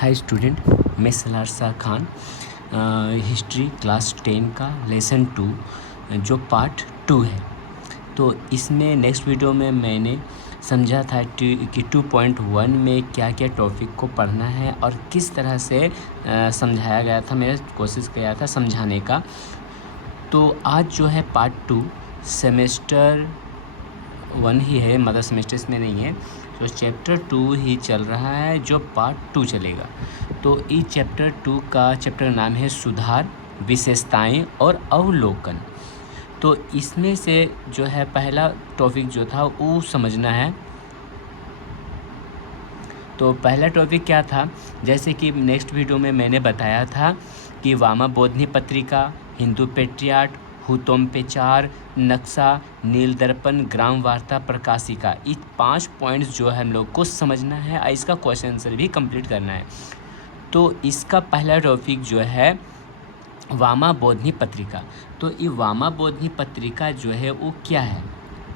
Hi student, मैं Salaar Shah Khan history class 10 का lesson 2 जो पार्ट 2 है। तो इसमें नेक्स्ट वीडियो में मैंने समझा था कि 2.1 में क्या क्या टॉपिक को पढ़ना है और किस तरह से समझाया गया था। मैंने कोशिश किया था समझाने का। तो आज जो है पार्ट 2 सेमेस्टर 1 ही है, मतलब सेमेस्टर इसमें नहीं है, तो चैप्टर 2 ही चल रहा है जो पार्ट 2 चलेगा। तो इस चैप्टर 2 का चैप्टर नाम है सुधार, विशेषताएं और अवलोकन। तो इसमें से जो है पहला टॉपिक जो था वो समझना है। तो पहला टॉपिक क्या था, जैसे कि नेक्स्ट वीडियो में मैंने बताया था कि वामाबोधिनी पत्रिका, हिंदू पेट्रियाट, हुतोम पेचार, नक्शा, नील दर्पण, ग्राम वार्ता, प्रकाशिका, ये 5 पॉइंट्स जो है हम लोग को समझना है और इसका क्वेश्चन आंसर भी कंप्लीट करना है। तो इसका पहला टॉपिक जो है वामाबोधिनी पत्रिका। तो ये वामाबोधिनी पत्रिका जो है वो क्या है,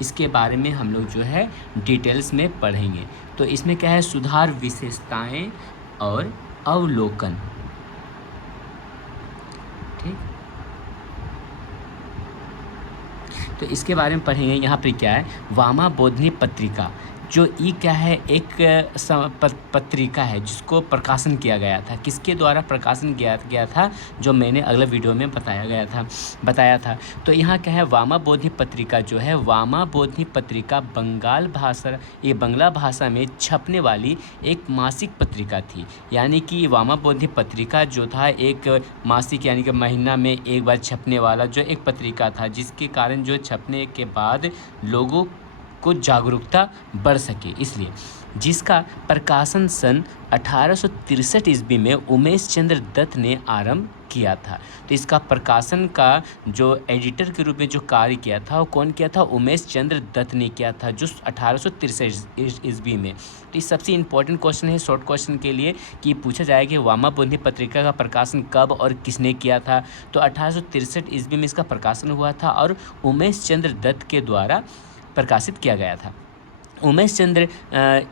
इसके बारे में हम लोग जो है डिटेल्स में पढ़ेंगे। तो इसमें क्या है, सुधार, विशेषताएं और अवलोकन। ठीक, तो इसके बारे में पढ़ेंगे। यहाँ पर क्या है, वामाबोधिनी पत्रिका जो ई क्या है, एक पत्रिका है जिसको प्रकाशन किया गया था। किसके द्वारा प्रकाशन किया गया था, जो मैंने अगले वीडियो में बताया था। तो यहाँ क्या है, वामाबोधिनी पत्रिका जो है, वामाबोधिनी पत्रिका बंगला भाषा में छपने वाली एक मासिक पत्रिका थी। यानी कि वामाबोधिनी पत्रिका जो था एक मासिक, यानी कि महीना में एक बार छपने वाला जो एक पत्रिका था, जिसके कारण जो छपने के बाद लोगों को जागरूकता बढ़ सके, इसलिए जिसका प्रकाशन सन 1863 ईस्वी में उमेश चंद्र दत्त ने आरंभ किया था। तो इसका प्रकाशन का जो एडिटर के रूप में जो कार्य किया था वो कौन किया था, उमेश चंद्र दत्त ने किया था, जो 1863 ईस्वी में। तो ये सबसे इम्पोर्टेंट क्वेश्चन है शॉर्ट क्वेश्चन के लिए कि पूछा जाए कि वामाबोधिनी पत्रिका का प्रकाशन कब और किसने किया था। तो 1863 ईस्वी में इसका प्रकाशन हुआ था और उमेश चंद्र दत्त के द्वारा प्रकाशित किया गया था। उमेश चंद्र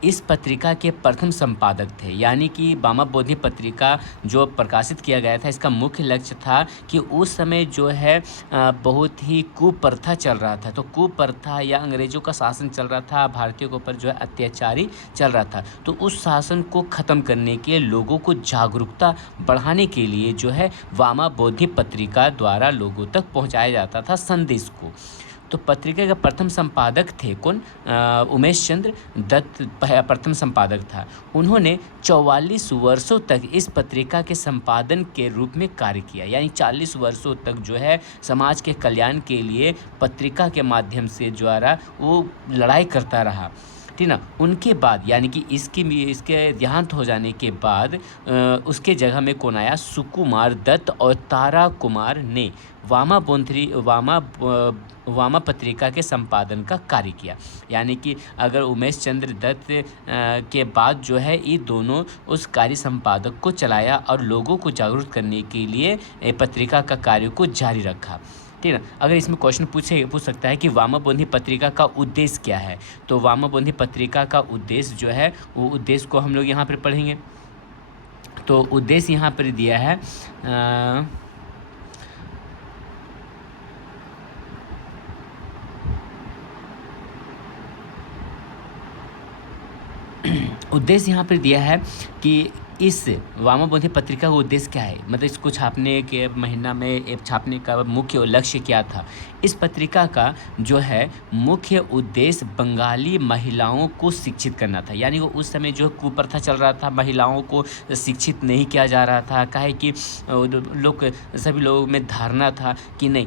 इस पत्रिका के प्रथम संपादक थे। यानी कि वामाबोधिनी पत्रिका जो प्रकाशित किया गया था, इसका मुख्य लक्ष्य था कि उस समय जो है बहुत ही कुप्रथा चल रहा था। तो कुप्रथा या अंग्रेजों का शासन चल रहा था, भारतीयों के ऊपर जो है अत्याचारी चल रहा था। तो उस शासन को ख़त्म करने के, लोगों को जागरूकता बढ़ाने के लिए जो है वामाबोधिनी पत्रिका द्वारा लोगों तक पहुँचाया जाता था संदेश को। तो पत्रिका का प्रथम संपादक थे कौन, उमेश चंद्र दत्त प्रथम संपादक था। उन्होंने 44 वर्षों तक इस पत्रिका के संपादन के रूप में कार्य किया। यानी 40 वर्षों तक जो है समाज के कल्याण के लिए पत्रिका के माध्यम से द्वारा वो लड़ाई करता रहा, ठीक ना। उनके बाद यानी कि इसके देहांत हो जाने के बाद उसके जगह में कौन आया, सुकुमार दत्त और तारा कुमार ने वामा पत्रिका के संपादन का कार्य किया। यानी कि अगर उमेश चंद्र दत्त के बाद जो है ये दोनों उस कार्य संपादक को चलाया और लोगों को जागरूक करने के लिए पत्रिका का कार्य को जारी रखा, ठीक है। अगर इसमें क्वेश्चन पूछ सकता है कि वामाबोधिनी पत्रिका का उद्देश्य क्या है। तो वामाबोधिनी पत्रिका का उद्देश्य जो है, वो उद्देश्य को हम लोग यहाँ पर पढ़ेंगे। तो उद्देश्य यहाँ पर दिया है उद्देश्य यहाँ पर दिया है कि इस वामाबोधिनी पत्रिका का उद्देश्य क्या है, मतलब इसको छापने के महीना में छापने का मुख्य लक्ष्य क्या था। इस पत्रिका का जो है मुख्य उद्देश्य बंगाली महिलाओं को शिक्षित करना था। यानी वो उस समय जो कुप्रथा चल रहा था, महिलाओं को शिक्षित नहीं किया जा रहा था। काहे कि सभी लोगों में धारणा था कि नहीं,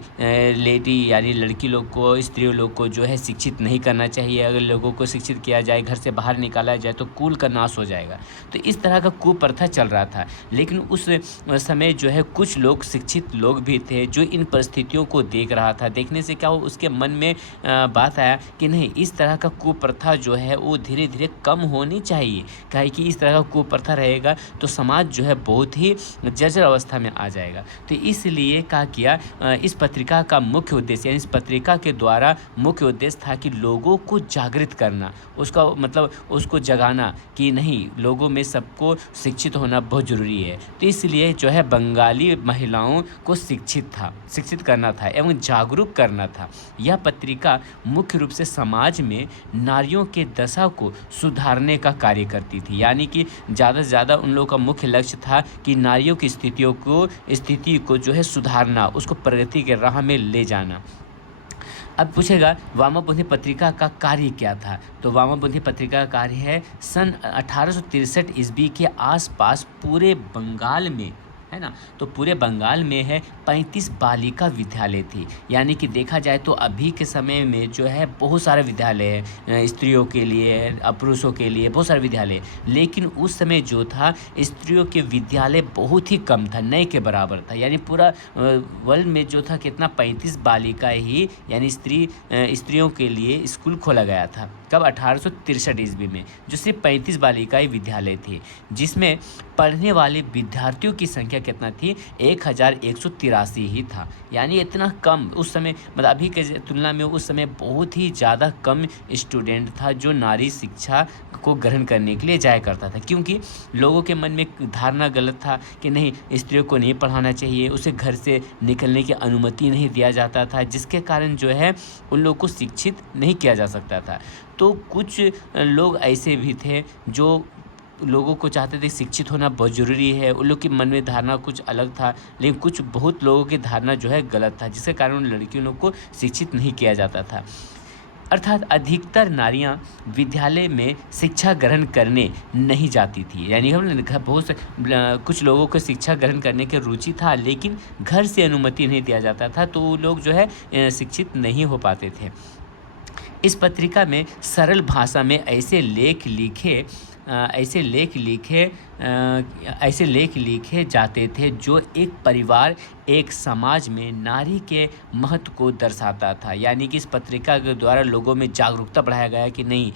लेडी यानी लड़की लोग को, स्त्री लोग को जो है शिक्षित नहीं करना चाहिए। अगर लोगों को शिक्षित किया जाए, घर से बाहर निकाला जाए तो कुल का नाश हो जाएगा। तो इस तरह का कुप्रथा चल रहा था। लेकिन उस समय जो है कुछ लोग, शिक्षित लोग भी थे, जो इन परिस्थितियों को देख देखने से क्या हो, उसके मन में बात आया कि नहीं, इस तरह का कुप्रथा जो है वो धीरे धीरे कम होनी चाहिए। काहे कि इस तरह का कुप्रथा रहेगा तो समाज जो है बहुत ही जर्जर अवस्था में आ जाएगा। तो इसलिए क्या किया, इस पत्रिका का मुख्य उद्देश्य, यानी इस पत्रिका के द्वारा मुख्य उद्देश्य था कि लोगों को जागृत करना, उसका मतलब उसको जगाना कि नहीं, लोगों में सबको शिक्षित होना बहुत ज़रूरी है। तो इसलिए जो है बंगाली महिलाओं को शिक्षित करना था एवं जागरूक करना था। यह पत्रिका मुख्य रूप से समाज में नारियों के दशा को सुधारने का कार्य करती थी, यानी कि ज़्यादा से ज़्यादा उन लोगों का मुख्य लक्ष्य था कि नारियों की स्थिति को जो है सुधारना, उसको प्रगति के राह में ले जाना। अब पूछेगा वामाबोधि पत्रिका का कार्य क्या था, तो वामाबोधि पत्रिका का कार्य है सन 1863 ईस्वी के आसपास पूरे बंगाल में, है ना, तो पूरे बंगाल में है 35 बालिका विद्यालय थी। यानी कि देखा जाए तो अभी के समय में जो है बहुत सारे विद्यालय है स्त्रियों के लिए, पुरुषों के लिए बहुत सारे विद्यालय, लेकिन उस समय जो था स्त्रियों के विद्यालय बहुत ही कम था, नहीं के बराबर था। यानी पूरा वर्ल्ड में जो था कितना, 35 बालिका ही, यानी स्त्रियों के लिए स्कूल खोला गया था। कब? 1863 ईस्वी में, जो सिर्फ 35 बालिकाएँ विद्यालय थे, जिसमें पढ़ने वाले विद्यार्थियों की संख्या कितना थी, 1183 ही था। यानी इतना कम उस समय, मतलब अभी के तुलना में उस समय बहुत ही ज़्यादा कम स्टूडेंट था जो नारी शिक्षा को ग्रहण करने के लिए जाया करता था, क्योंकि लोगों के मन में धारणा गलत था कि नहीं, स्त्रियों को नहीं पढ़ाना चाहिए, उसे घर से निकलने की अनुमति नहीं दिया जाता था, जिसके कारण जो है उन लोगों को शिक्षित नहीं किया जा सकता था। तो कुछ लोग ऐसे भी थे जो लोगों को चाहते थे शिक्षित होना बहुत ज़रूरी है, उन लोग के मन में धारणा कुछ अलग था, लेकिन बहुत लोगों की धारणा जो है गलत था, जिसके कारण उन लड़कियों लोग को शिक्षित नहीं किया जाता था। अर्थात अधिकतर नारियां विद्यालय में शिक्षा ग्रहण करने नहीं जाती थी। यानी हम बहुत से कुछ लोगों को शिक्षा ग्रहण करने की रुचि था, लेकिन घर से अनुमति नहीं दिया जाता था, तो वो लोग जो है शिक्षित नहीं हो पाते थे। इस पत्रिका में सरल भाषा में ऐसे लेख लिखे जाते थे जो एक परिवार, एक समाज में नारी के महत्व को दर्शाता था। यानी कि इस पत्रिका के द्वारा लोगों में जागरूकता बढ़ाया गया कि नहीं,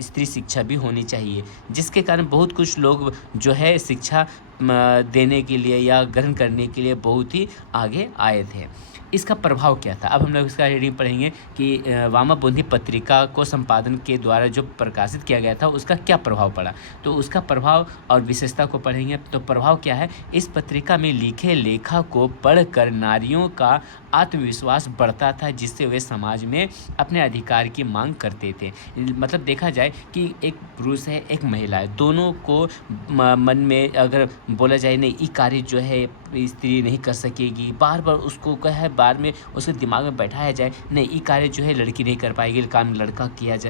स्त्री शिक्षा भी होनी चाहिए, जिसके कारण बहुत कुछ लोग जो है शिक्षा देने के लिए या ग्रहण करने के लिए बहुत ही आगे आए थे। इसका प्रभाव क्या था? अब हम लोग इसका रीडिंग पढ़ेंगे कि वामाबोधि पत्रिका को संपादन के द्वारा जो प्रकाशित किया गया था उसका क्या प्रभाव पड़ा, तो उसका प्रभाव और विशेषता को पढ़ेंगे। तो प्रभाव क्या है, इस पत्रिका में लिखे लेखा को पढ़कर नारियों का आत्मविश्वास बढ़ता था, जिससे वे समाज में अपने अधिकार की मांग करते थे। मतलब देखा जाए कि एक पुरुष है, एक महिला है, दोनों को मन में अगर बोला जाए नहीं, ये कार्य जो है स्त्री नहीं कर सकेगी, बार बार उसको कहे, बाद में उसके दिमाग में बैठाया जाए नहीं, ये कार्य जो है लड़की नहीं कर पाएगी, काम लड़का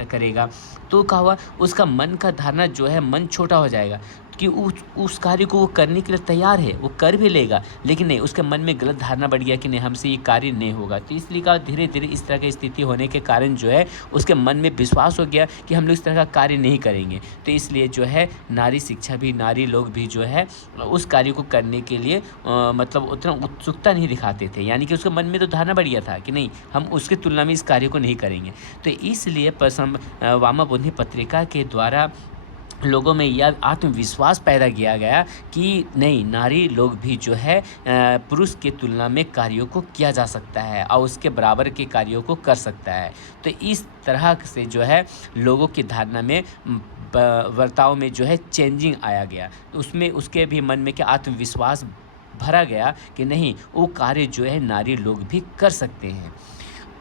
करेगा, तो क्या हुआ, उसका मन का धारणा जो है, मन छोटा हो जाएगा कि उस कार्य को वो करने के लिए तैयार है, वो कर भी लेगा, लेकिन नहीं, उसके मन में गलत धारणा बढ़ गया कि नहीं, हमसे ये कार्य नहीं होगा। तो इसलिए का धीरे धीरे इस तरह की स्थिति होने के कारण जो है उसके मन में विश्वास हो गया कि हम लोग इस तरह का कार्य नहीं करेंगे। तो इसलिए जो है नारी शिक्षा भी, नारी लोग भी जो है उस कार्य को करने के लिए मतलब उतना उत्सुकता नहीं दिखाते थे। यानी कि उसके मन में तो धारणा बढ़ गया था कि नहीं, हम उसकी तुलना में इस कार्य को नहीं करेंगे। तो इसलिए वामाबोधि पत्रिका के द्वारा लोगों में यह आत्मविश्वास पैदा किया गया कि नहीं, नारी लोग भी जो है पुरुष के तुलना में कार्यों को किया जा सकता है और उसके बराबर के कार्यों को कर सकता है। तो इस तरह से जो है लोगों की धारणा में, बर्ताव में जो है चेंजिंग आया गया। तो उसमें उसके भी मन में क्या आत्मविश्वास भरा गया कि नहीं, वो कार्य जो है नारी लोग भी कर सकते हैं।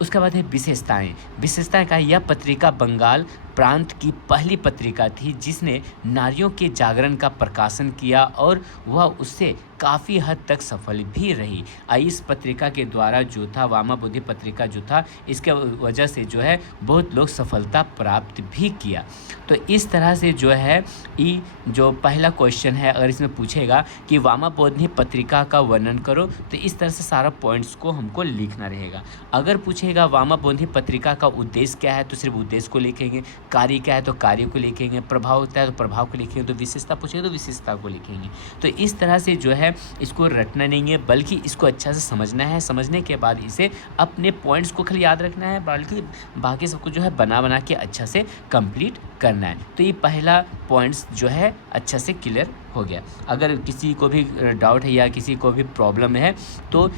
उसके बाद है विशेषताएं का, यह पत्रिका बंगाल प्रांत की पहली पत्रिका थी जिसने नारियों के जागरण का प्रकाशन किया और वह उससे काफ़ी हद तक सफल भी रही। इस पत्रिका के द्वारा जो था, वामाबोधि पत्रिका जो था, इसके वजह से जो है बहुत लोग सफलता प्राप्त भी किया। तो इस तरह से जो है ये जो पहला क्वेश्चन है, अगर इसमें पूछेगा कि वामाबोधि पत्रिका का वर्णन करो, तो इस तरह से सारा पॉइंट्स को हमको लिखना रहेगा। अगर पूछेगा वामाबोधि पत्रिका का उद्देश्य क्या है, तो सिर्फ उद्देश्य को लिखेंगे। कार्य क्या है तो कार्य को लिखेंगे, प्रभाव होता है तो प्रभाव को लिखेंगे, तो विशेषता पूछेंगे तो विशेषता को लिखेंगे। तो इस तरह से जो है इसको रटना नहीं है, बल्कि इसको अच्छा से समझना है। समझने के बाद इसे अपने पॉइंट्स को खाली याद रखना है, बल्कि बाकी सबको जो है बना के अच्छा से कंप्लीट करना है। तो ये पहला पॉइंट्स जो है अच्छा से क्लियर हो गया। अगर किसी को भी डाउट है या किसी को भी प्रॉब्लम है तो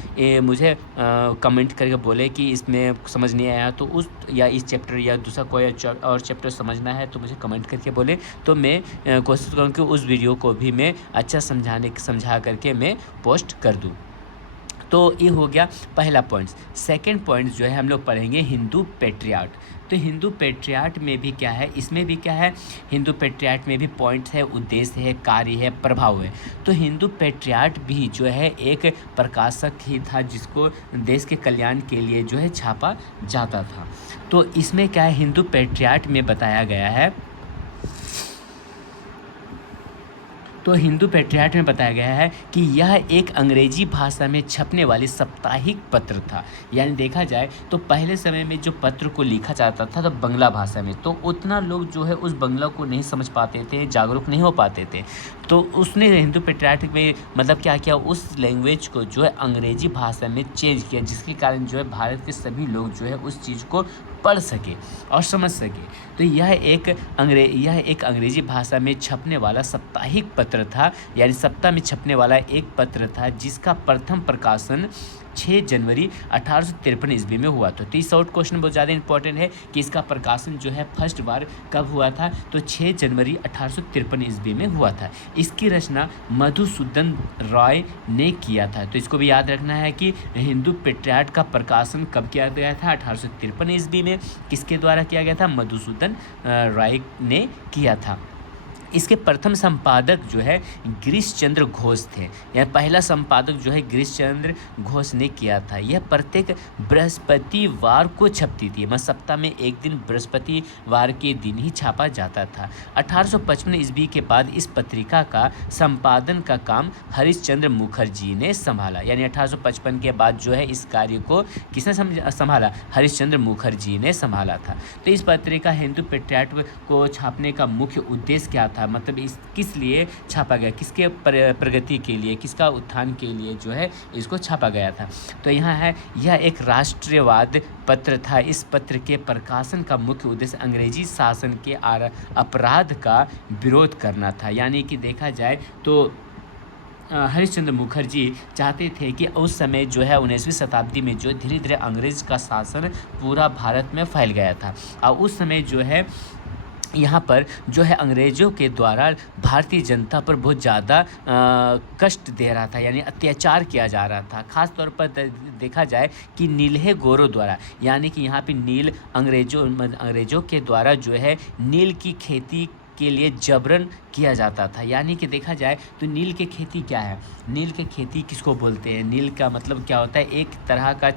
मुझे कमेंट करके बोले कि इसमें समझ नहीं आया, तो उस या इस चैप्टर या दूसरा कोई और चैप्टर समझना है तो मुझे कमेंट करके बोले, तो मैं कोशिश करूँ कि उस वीडियो को भी मैं अच्छा समझा करके मैं पोस्ट कर दूँ। तो ये हो गया पहला पॉइंट। सेकंड पॉइंट जो है हम लोग पढ़ेंगे हिंदू पेट्रियार्ट। तो हिंदू पेट्रियार्ट में भी क्या है, इसमें भी क्या है, हिंदू पेट्रियार्ट में भी पॉइंट्स है, उद्देश्य है, कार्य है, प्रभाव है। तो हिंदू पेट्रियार्ट भी जो है एक प्रकाशक ही था जिसको देश के कल्याण के लिए जो है छापा जाता था। तो इसमें क्या है, हिंदू पेट्रियार्ट में बताया गया है, तो हिंदू पेट्रियार्ट में बताया गया है कि यह एक अंग्रेजी भाषा में छपने वाली साप्ताहिक पत्र था। यानी देखा जाए तो पहले समय में जो पत्र को लिखा जाता था तो बंगला भाषा में, तो उतना लोग जो है उस बंगला को नहीं समझ पाते थे, जागरूक नहीं हो पाते थे। तो उसने हिंदू पेट्रियार्ट में मतलब क्या किया, उस लैंग्वेज को जो है अंग्रेजी भाषा में चेंज किया, जिसके कारण जो है भारत के सभी लोग जो है उस चीज़ को पढ़ सके और समझ सके। तो यह एक अंग्रेजी भाषा में छपने वाला साप्ताहिक पत्र था, यानी सप्ताह में छपने वाला एक पत्र था, जिसका प्रथम प्रकाशन 6 जनवरी 1853 ईस्वी में हुआ। तो इस शॉर्ट क्वेश्चन बहुत ज़्यादा इंपॉर्टेंट है कि इसका प्रकाशन जो है फर्स्ट बार कब हुआ था, तो 6 जनवरी 1853 ईस्वी में हुआ था। इसकी रचना मधुसूदन राय ने किया था। तो इसको भी याद रखना है कि हिंदू पेट्रियार्ट का प्रकाशन कब किया गया था, 1853 ईस्वी में। किसके द्वारा किया गया था, मधुसूदन राय ने किया था। इसके प्रथम संपादक जो है गिरीश चंद्र घोष थे। यह पहला संपादक जो है गिरीश चंद्र घोष ने किया था। यह प्रत्येक बृहस्पतिवार को छपती थी, मतलब सप्ताह में एक दिन बृहस्पतिवार के दिन ही छापा जाता था। 1855 ईस्वी के बाद इस पत्रिका का संपादन का काम हरिश्चंद्र मुखर्जी ने संभाला। यानी 1855 के बाद जो है इस कार्य को किसने संभाला, हरिश्चंद्र मुखर्जी ने संभाला था। तो इस पत्रिका हिंदू पेट्रियार्ट को छापने का मुख्य उद्देश्य क्या था, मतलब इस किस लिए छापा गया, किसके प्रगति के लिए, किसका उत्थान के लिए जो है इसको छापा गया था। तो यहाँ है, यह एक राष्ट्रवाद पत्र था। इस पत्र के प्रकाशन का मुख्य उद्देश्य अंग्रेजी शासन के अपराध का विरोध करना था। यानी कि देखा जाए तो हरिश्चंद्र मुखर्जी चाहते थे कि उस समय जो है 19वीं शताब्दी में जो धीरे धीरे अंग्रेज का शासन पूरा भारत में फैल गया था, और उस समय जो है यहाँ पर जो है अंग्रेज़ों के द्वारा भारतीय जनता पर बहुत ज़्यादा कष्ट दे रहा था, यानी अत्याचार किया जा रहा था। ख़ास तौर पर देखा जाए कि नीलहे गोरों द्वारा, यानी कि यहाँ पे नील अंग्रेज़ों के द्वारा जो है नील की खेती के लिए जबरन किया जाता था। यानी कि देखा जाए तो नील की खेती क्या है, नील की खेती किसको बोलते हैं, नील का मतलब क्या होता है, एक तरह का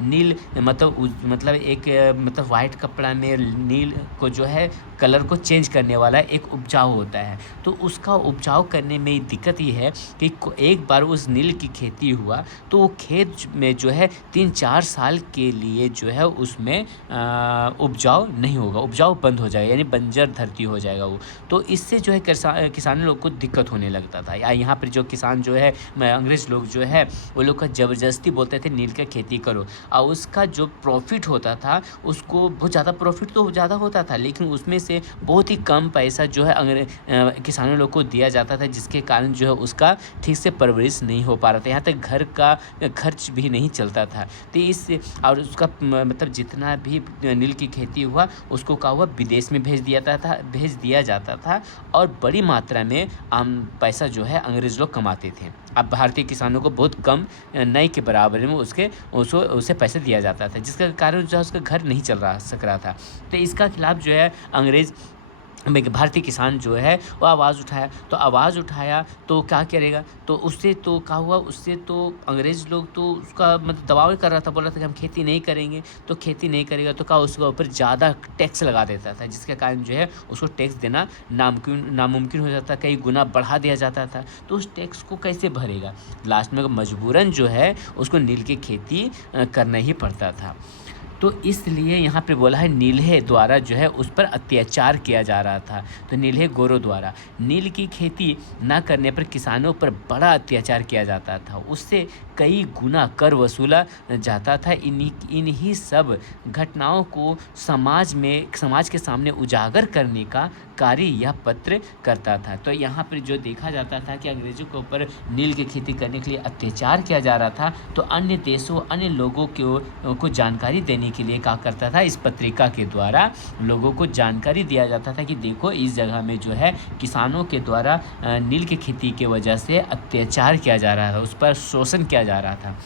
नील मतलब एक वाइट कपड़ा में नील को जो है कलर को चेंज करने वाला एक उपजाऊ होता है। तो उसका उपजाऊ करने में दिक्कत ये है कि एक बार उस नील की खेती हुआ तो वो खेत में जो है 3-4 साल के लिए जो है उसमें उपजाऊ नहीं होगा, उपजाऊ बंद हो जाएगा, यानी बंजर धरती हो जाएगा वो। तो इससे जो है किसानों लोग को दिक्कत होने लगता था। या यहाँ पर जो किसान जो है अंग्रेज़ लोग जो है वो लोग का ज़बरदस्ती बोलते थे नील का खेती करो, और उसका जो प्रॉफिट होता था उसको बहुत ज़्यादा प्रॉफिट तो ज़्यादा होता था, लेकिन उसमें से बहुत ही कम पैसा जो है किसानों लोग को दिया जाता था, जिसके कारण जो है उसका ठीक से परवरिश नहीं हो पा रहा था, यहाँ तक घर का खर्च भी नहीं चलता था। तो इससे और उसका मतलब जितना भी नील की खेती हुआ उसको क्या हुआ, विदेश में भेज दिया जाता था, और बड़ी मात्रा में पैसा जो है अंग्रेज़ लोग कमाते थे। अब भारतीय किसानों को बहुत कम, नए के बराबर में उसे पैसे दिया जाता था, जिसका कारण जो है उसका घर नहीं सक रहा था। तो इसका खिलाफ जो है अंग्रेज़ भारतीय किसान जो है वो आवाज़ उठाया तो क्या करेगा, तो उससे तो क्या हुआ, उससे तो अंग्रेज़ लोग तो उसका मतलब दबाव कर रहा था, बोल रहा था कि हम खेती नहीं करेंगे, तो खेती नहीं करेगा तो क्या उसके ऊपर ज़्यादा टैक्स लगा देता था, जिसके कारण जो है उसको टैक्स देना नामुमकिन हो जाता, कई गुना बढ़ा दिया जाता था। तो उस टैक्स को कैसे भरेगा, लास्ट में मजबूरन जो है उसको नील की खेती करना ही पड़ता था। तो इसलिए यहाँ पे बोला है नील्हे द्वारा जो है उस पर अत्याचार किया जा रहा था। तो नील्हे गोरों द्वारा नील की खेती न करने पर किसानों पर बड़ा अत्याचार किया जाता था, उससे कई गुना कर वसूला जाता था। इन्हीं सब घटनाओं को समाज के सामने उजागर करने का कार्य यह पत्र करता था। तो यहाँ पर जो देखा जाता था कि अंग्रेज़ों के ऊपर नील की खेती करने के लिए अत्याचार किया जा रहा था, तो अन्य देशों, अन्य लोगों को जानकारी देने के लिए क्या करता था, इस पत्रिका के द्वारा लोगों को जानकारी दिया जाता था कि देखो इस जगह में जो है किसानों के द्वारा नील की खेती की वजह से अत्याचार किया जा रहा था, उस पर शोषण किया जा रहा था।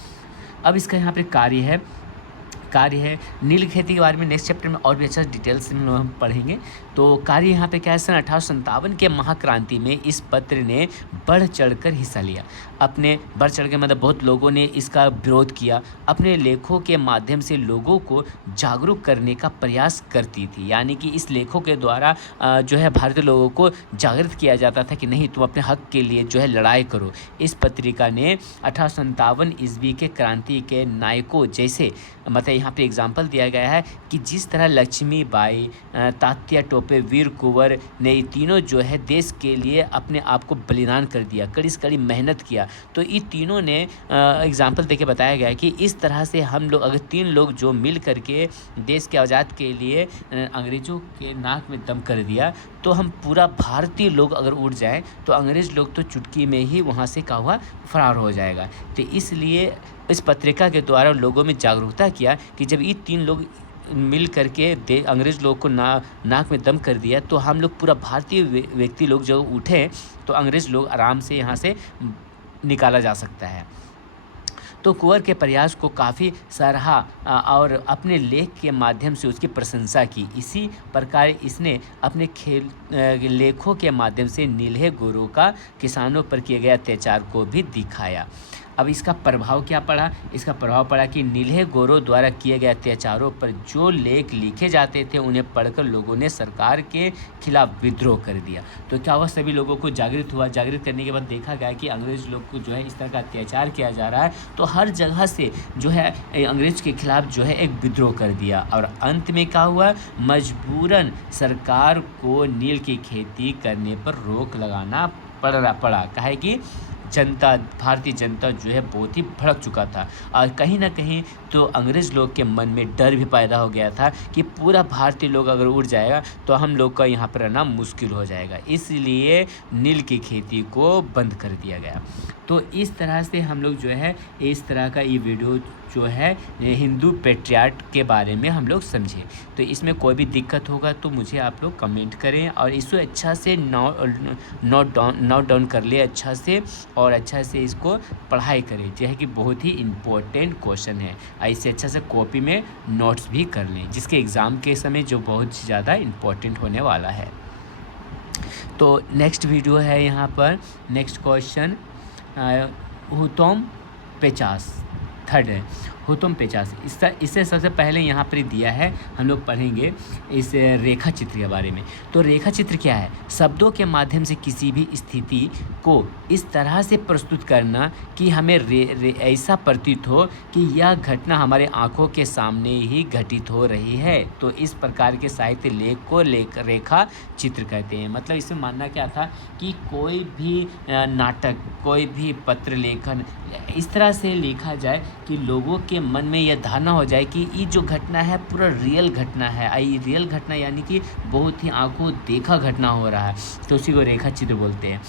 अब इसका यहाँ पे कार्य है नील खेती के बारे में नेक्स्ट चैप्टर में और भी अच्छा डिटेल्स में हम पढ़ेंगे। तो कार्य यहाँ पे क्या है, सन 1857 के महाक्रांति में इस पत्र ने बढ़ चढ़कर हिस्सा लिया। बढ़ चढ़ के मतलब बहुत लोगों ने इसका विरोध किया। अपने लेखों के माध्यम से लोगों को जागरूक करने का प्रयास करती थी, यानी कि इस लेखों के द्वारा जो है भारतीय लोगों को जागृत किया जाता था कि नहीं, तुम अपने हक के लिए जो है लड़ाई करो। इस पत्रिका ने 1857 ईस्वी के क्रांति के नायकों जैसे, मतलब यहाँ पे एग्जाम्पल दिया गया है कि जिस तरह लक्ष्मीबाई, तात्या टोपे, वीर कुंवर ने ये तीनों जो है देश के लिए अपने आप को बलिदान कर दिया, कड़ी से कड़ी मेहनत किया। तो ये तीनों ने एग्जाम्पल देके बताया गया है कि इस तरह से हम लोग अगर 3 लोग जो मिल करके देश के आज़ाद के लिए अंग्रेज़ों के नाक में दम कर दिया, तो हम पूरा भारतीय लोग अगर उठ जाएं तो अंग्रेज़ लोग तो चुटकी में ही वहाँ से क्या हुआ, फरार हो जाएगा। तो इसलिए इस पत्रिका के द्वारा लोगों में जागरूकता किया कि जब ये 3 लोग मिल करके अंग्रेज़ लोग को नाक में दम कर दिया, तो हम लोग पूरा भारतीय व्यक्ति लोग जो उठे तो अंग्रेज़ लोग आराम से यहाँ से निकाला जा सकता है। तो कुंवर के प्रयास को काफ़ी सराहा और अपने लेख के माध्यम से उसकी प्रशंसा की। इसी प्रकार इसने अपने लेखों के माध्यम से नील्हे गोरों का किसानों पर किए गए अत्याचार को भी दिखाया। अब इसका प्रभाव क्या पड़ा? इसका प्रभाव पड़ा कि नील्हे गोरों द्वारा किए गए अत्याचारों पर जो लेख लिखे जाते थे उन्हें पढ़कर लोगों ने सरकार के खिलाफ विद्रोह कर दिया। तो क्या हुआ, सभी लोगों को जागृत हुआ। जागृत करने के बाद देखा गया कि अंग्रेज़ लोग को जो है इस तरह का अत्याचार किया जा रहा है, तो हर जगह से जो है अंग्रेज़ के खिलाफ जो है एक विद्रोह कर दिया। और अंत में क्या हुआ, मजबूरन सरकार को नील की खेती करने पर रोक लगाना पड़ा। काहे कि भारतीय जनता जो है बहुत ही भड़क चुका था, और कहीं ना कहीं तो अंग्रेज़ लोग के मन में डर भी पैदा हो गया था कि पूरा भारतीय लोग अगर उड़ जाएगा तो हम लोग का यहाँ पर रहना मुश्किल हो जाएगा। इसलिए नील की खेती को बंद कर दिया गया। तो इस तरह से हम लोग जो है इस तरह का ये वीडियो जो है हिंदू पेट्रियाट के बारे में हम लोग समझे। तो इसमें कोई भी दिक्कत होगा तो मुझे आप लोग कमेंट करें, और इसको अच्छा से नोट डाउन कर ले अच्छा से, और अच्छा से इसको पढ़ाई करें, जो है कि बहुत ही इम्पोर्टेंट क्वेश्चन है। ऐसे अच्छा से कॉपी में नोट्स भी कर लें, जिसके एग्ज़ाम के समय जो बहुत ज़्यादा इम्पोर्टेंट होने वाला है। तो नेक्स्ट वीडियो है यहाँ पर, नेक्स्ट क्वेश्चन हुतोम पेचास, थर्ड है हुतोम पेचास। इससे सबसे पहले यहाँ पर दिया है, हम लोग पढ़ेंगे इस रेखा चित्र के बारे में। तो रेखा चित्र क्या है? शब्दों के माध्यम से किसी भी स्थिति को इस तरह से प्रस्तुत करना कि हमें ऐसा प्रतीत हो कि यह घटना हमारे आँखों के सामने ही घटित हो रही है। तो इस प्रकार के साहित्य लेख को रेखा चित्र कहते हैं। मतलब इसमें मानना क्या था कि कोई भी नाटक, कोई भी पत्र लेखन इस तरह से लिखा जाए कि लोगों के मन में यह धारणा हो जाए कि ये जो घटना है पूरा रियल घटना है। ये रियल घटना यानी कि बहुत ही आंखों देखा घटना हो रहा है, तो उसी को रेखा चित्र बोलते हैं।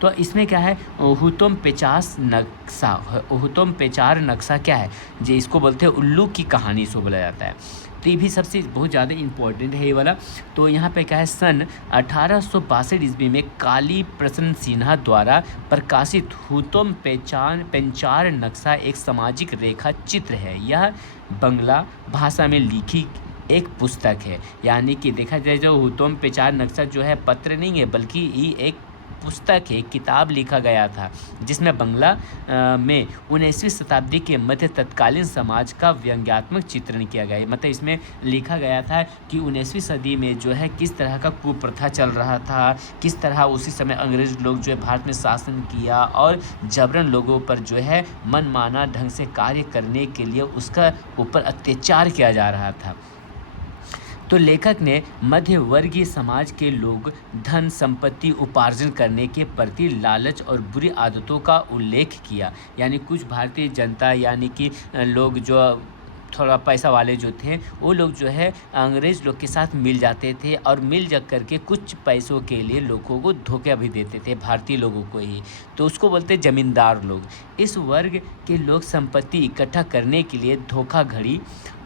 तो इसमें क्या है, हुतोम पेचास नक्शा। हुतोम पेचार नक्शा क्या है जी? इसको बोलते हैं उल्लू की कहानी, इसको बोला जाता है। तो ये भी सबसे बहुत ज़्यादा इम्पोर्टेंट है ये वाला। तो यहाँ पे क्या है, सन 1862 ईस्वी में काली प्रसन्न सिन्हा द्वारा प्रकाशित हुतोम पेचार नक्शा एक सामाजिक रेखा चित्र है। यह बंगला भाषा में लिखी एक पुस्तक है। यानी कि देखा जाए जो हुतोम पेचार नक्शा जो है पत्र नहीं है, बल्कि ये एक पुस्तक है, किताब लिखा गया था, जिसमें बंगला में 19वीं शताब्दी के मध्य तत्कालीन समाज का व्यंग्यात्मक चित्रण किया गया है। मतलब इसमें लिखा गया था कि 19वीं सदी में जो है किस तरह का कुप्रथा चल रहा था, किस तरह उसी समय अंग्रेज लोग जो है भारत में शासन किया और जबरन लोगों पर जो है मनमाना ढंग से कार्य करने के लिए उसका ऊपर अत्याचार किया जा रहा था। तो लेखक ने मध्य वर्गीय समाज के लोग धन संपत्ति उपार्जन करने के प्रति लालच और बुरी आदतों का उल्लेख किया। यानी कुछ भारतीय जनता यानी कि लोग जो थोड़ा पैसा वाले जो थे वो लोग जो है अंग्रेज़ लोग के साथ मिल जाते थे और मिल जा कर के कुछ पैसों के लिए लोगों को धोखा भी देते थे, भारतीय लोगों को ही। तो उसको बोलते ज़मींदार लोग। इस वर्ग के लोग संपत्ति इकट्ठा करने के लिए धोखाधड़ी,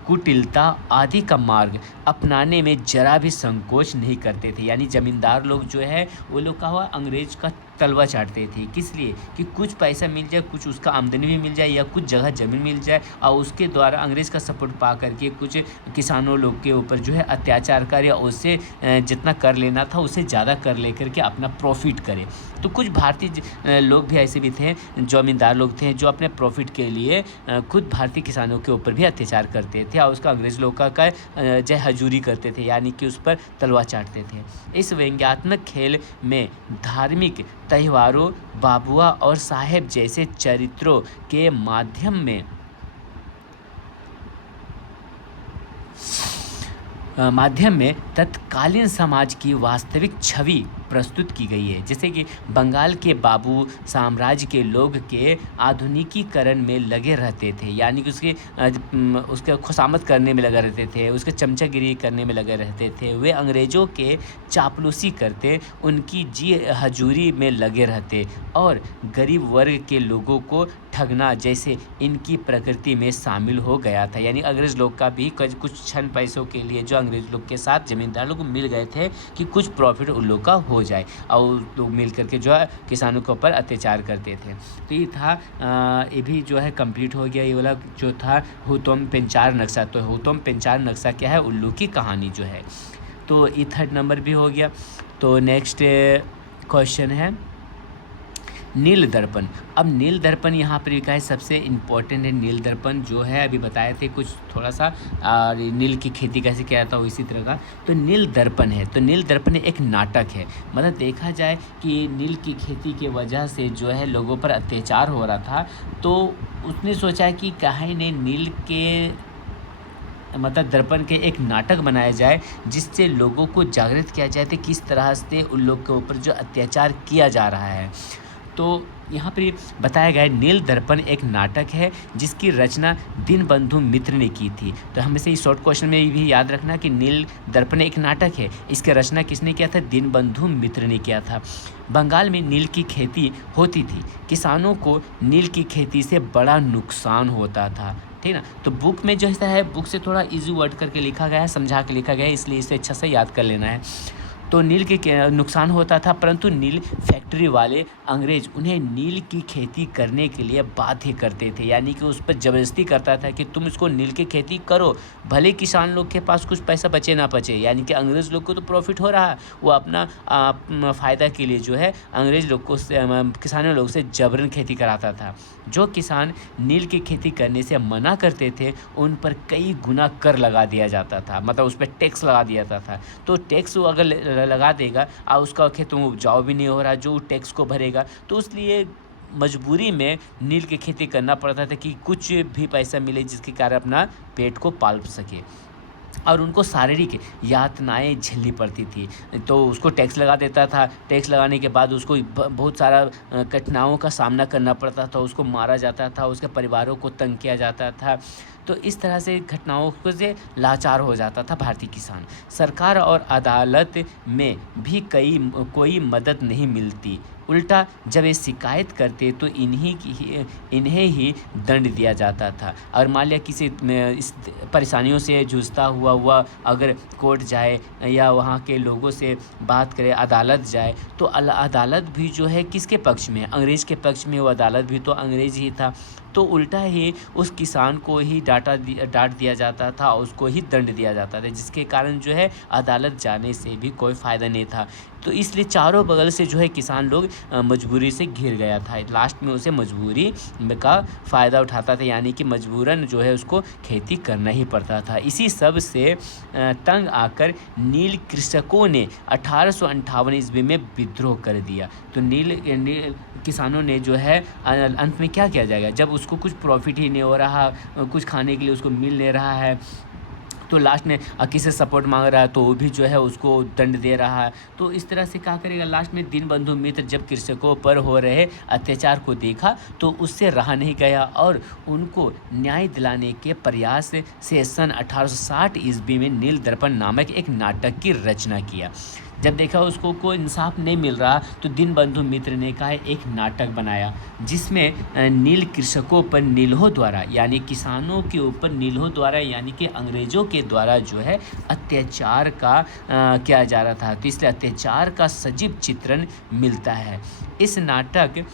कुटिलता आदि का मार्ग अपनाने में जरा भी संकोच नहीं करते थे। यानी ज़मींदार लोग जो है वो लोग का हुआ अंग्रेज का तलवा चाटते थे। किस लिए? कि कुछ पैसा मिल जाए, कुछ उसका आमदनी भी मिल जाए या कुछ जगह ज़मीन मिल जाए और उसके द्वारा अंग्रेज़ का सपोर्ट पा करके कुछ किसानों लोग के ऊपर जो है अत्याचार करे और उससे जितना कर लेना था उससे ज़्यादा कर लेकर के अपना प्रॉफिट करे। तो कुछ भारतीय लोग भी ऐसे भी थे, ज़मींदार लोग थे, जो अपने प्रॉफिट के लिए खुद भारतीय किसानों के ऊपर भी अत्याचार करते थे और उसका अंग्रेज़ लोग का जय हजूरी करते थे, यानी कि उस पर तलवार चाटते थे। इस व्यंग्यात्मक खेल में धार्मिक त्योहारों, बाबुआ और साहेब जैसे चरित्रों के माध्यम में तत्कालीन समाज की वास्तविक छवि प्रस्तुत की गई है। जैसे कि बंगाल के बाबू साम्राज्य के लोग के आधुनिकीकरण में लगे रहते थे, यानी कि उसके खुशामद करने में लगे रहते थे, उसके चमचागिरी करने में लगे रहते थे। वे अंग्रेज़ों के चापलूसी करते, उनकी जी हजूरी में लगे रहते और गरीब वर्ग के लोगों को ठगना जैसे इनकी प्रकृति में शामिल हो गया था। यानी अंग्रेज़ लोग का भी कुछ क्षण पैसों के लिए जो अंग्रेज़ लोग के साथ ज़मींदार लोग मिल गए थे कि कुछ प्रॉफिट उन लोग का हो जाए और लोग मिल करके जो है किसानों के ऊपर अत्याचार करते थे। तो ये था ये भी जो है कंप्लीट हो गया। ये वाला जो था हुतोम पेंचार नक्शा। तो हुतोम पेंचार नक्शा क्या है? उल्लू की कहानी जो है। तो ये 3rd नंबर भी हो गया। तो नेक्स्ट क्वेश्चन है नील दर्पण। अब नील दर्पण यहाँ पर लिखा है, सबसे इम्पोर्टेंट है नील दर्पण जो है, अभी बताए थे कुछ थोड़ा सा नील की खेती कैसे किया जाता है इसी तरह का। तो नील दर्पण है, तो नील दर्पण एक नाटक है। मतलब देखा जाए कि नील की खेती के वजह से जो है लोगों पर अत्याचार हो रहा था, तो उसने सोचा कि काहे ने नील के मतलब दर्पण के एक नाटक बनाया जाए जिससे लोगों को जागृत किया जाए कि किस तरह से उन लोग के ऊपर जो अत्याचार किया जा रहा है। तो यहाँ पर बताया गया है नील दर्पण एक नाटक है जिसकी रचना दीनबंधु मित्र ने की थी। तो हमेशा इस शॉर्ट क्वेश्चन में भी याद रखना कि नील दर्पण एक नाटक है, इसकी रचना किसने किया था? दीनबंधु मित्र ने किया था। बंगाल में नील की खेती होती थी, किसानों को नील की खेती से बड़ा नुकसान होता था, ठीक ना। तो बुक में जो है बुक से थोड़ा इजी वर्ड करके लिखा गया है, समझा के लिखा गया है, इसलिए इसे अच्छा से याद कर लेना है। तो नील के नुकसान होता था, परंतु नील फैक्ट्री वाले अंग्रेज उन्हें नील की खेती करने के लिए बाध्य करते थे। यानी कि उस पर ज़बरदस्ती करता था कि तुम इसको नील की खेती करो, भले किसान लोग के पास कुछ पैसा बचे ना बचे। यानी कि अंग्रेज़ लोग को तो प्रॉफिट हो रहा है, वो अपना फ़ायदा के लिए जो है अंग्रेज़ लोग को किसानों लोग से जबरन खेती कराता था। जो किसान नील की खेती करने से मना करते थे उन पर कई गुना कर लगा दिया जाता था, मतलब उस पर टैक्स लगा दिया जाता था। तो टैक्स अगर लगा देगा और उसका खेत में उपजाऊ भी नहीं हो रहा, जो टैक्स को भरेगा, तो इसलिए मजबूरी में नील की खेती करना पड़ता था कि कुछ भी पैसा मिले जिसके कारण अपना पेट को पाल सके। और उनको शारीरिक यातनाएं झेलनी पड़ती थी। तो उसको टैक्स लगा देता था, टैक्स लगाने के बाद उसको बहुत सारा कठिनाइयों का सामना करना पड़ता था, उसको मारा जाता था, उसके परिवारों को तंग किया जाता था। तो इस तरह से घटनाओं से लाचार हो जाता था भारतीय किसान। सरकार और अदालत में भी कोई मदद नहीं मिलती, उल्टा जब ये शिकायत करते तो इन्हें ही दंड दिया जाता था। और मान लिया किसी इस परेशानियों से जूझता हुआ अगर कोर्ट जाए या वहाँ के लोगों से बात करे, अदालत जाए, तो अदालत भी जो है किसके पक्ष में? अंग्रेज़ के पक्ष में। वो अदालत भी तो अंग्रेज़ ही था, तो उल्टा ही उस किसान को ही डांट दिया जाता था, उसको ही दंड दिया जाता था, जिसके कारण जो है अदालत जाने से भी कोई फ़ायदा नहीं था। तो इसलिए चारों बगल से जो है किसान लोग मजबूरी से घिर गया था। लास्ट में उसे मजबूरी का फ़ायदा उठाता था, यानी कि मजबूरन जो है उसको खेती करना ही पड़ता था। इसी सब से तंग आकर नील कृषकों ने 1858 ईस्वी में विद्रोह कर दिया। तो नील किसानों ने जो है अंत में क्या किया जाएगा, जब उसको कुछ प्रॉफिट ही नहीं हो रहा, कुछ खाने के लिए उसको मिल नहीं रहा है, तो लास्ट में किसी से सपोर्ट मांग रहा है तो वो भी जो है उसको दंड दे रहा है। तो इस तरह से क्या करेगा, लास्ट में दीनबंधु मित्र जब कृषकों पर हो रहे अत्याचार को देखा तो उससे रहा नहीं गया और उनको न्याय दिलाने के प्रयास से सन 1860 ईस्वी में नील दर्पण नामक एक नाटक की रचना किया। जब देखा उसको कोई इंसाफ नहीं मिल रहा तो दीनबंधु मित्र ने कहा एक नाटक बनाया जिसमें नील कृषकों पर नील्हों द्वारा, यानी किसानों के ऊपर नील्हों द्वारा यानी कि अंग्रेज़ों के द्वारा जो है अत्याचार का किया जा रहा था। तो इसलिए अत्याचार का सजीव चित्रण मिलता है। इस नाटक